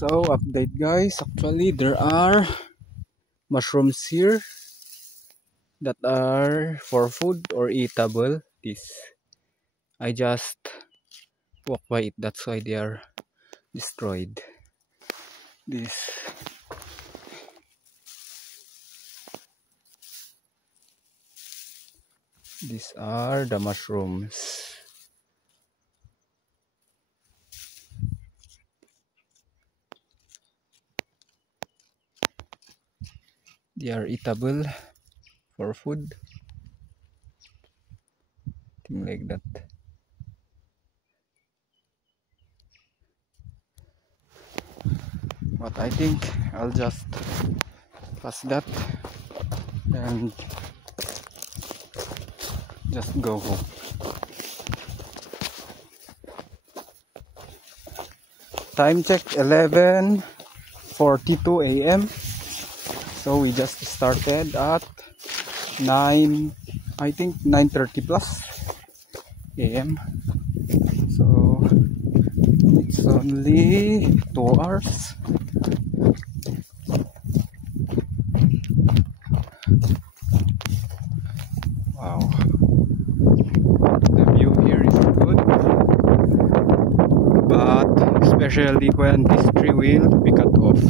So update guys, actually there are mushrooms here that are for food or eatable. This I just walk by it, that's why they are destroyed. These are the mushrooms. They are eatable for food, thing like that. But I think I'll just pass that and just go home. Time check 11:42 a.m. So we just started at 9, I think 9:30 plus a.m. So it's only 2 hours. Wow, the view here is good, but especially when this tree will be cut off.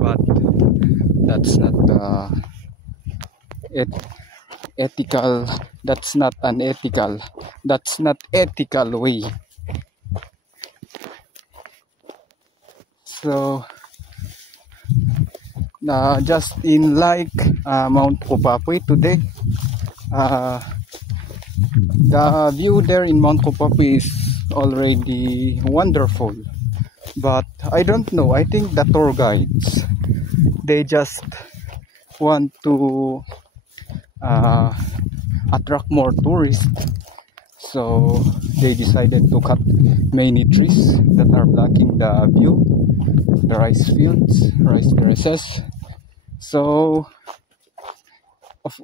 But that's not ethical. That's not unethical. That's not ethical way. So just in like Mount Kupapui today, the view there in Mount Kupapui is already wonderful, but I don't know, I think the tour guides, they just want to attract more tourists, so they decided to cut many trees that are blocking the view, the rice fields, rice terraces. So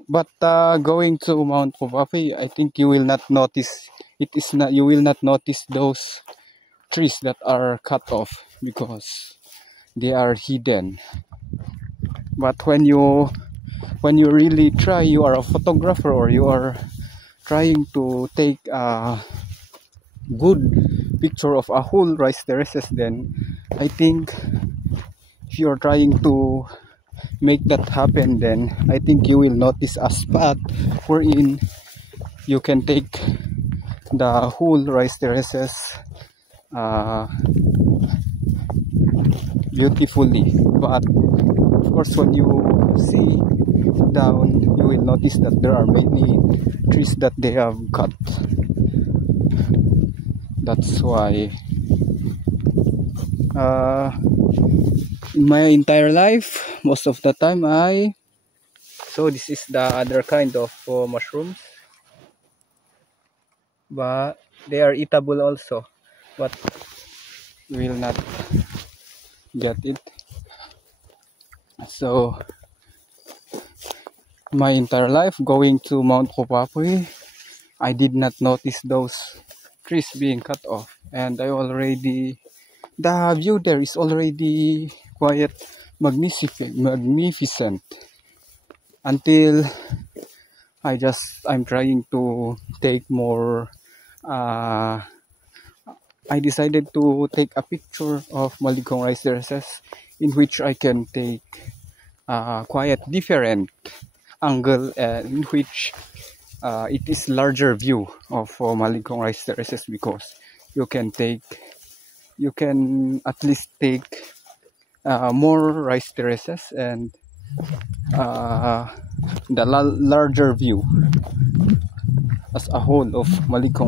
but going to Mount Kupapui, I think you will not notice, you will not notice those trees that are cut off because they are hidden. But when you really try, you are a photographer or you are trying to take a good picture of a whole rice terraces, then I think if you are trying to make that happen, then I think you will notice a spot wherein you can take the whole rice terraces beautifully. But of course, when you see down, you will notice that there are many trees that they have cut. That's why in my entire life, most of the time so this is the other kind of mushrooms, but they are eatable also, but we will not get it. So my entire life going to Mount Kupapui, I did not notice those trees being cut off, and the view there is already quite magnificent until I'm trying to take more. I decided to take a picture of Maligong rice terraces, in which I can take quite different angle, in which it is larger view of Maligong rice terraces, because you can at least take more rice terraces and the larger view as a whole of Maligong.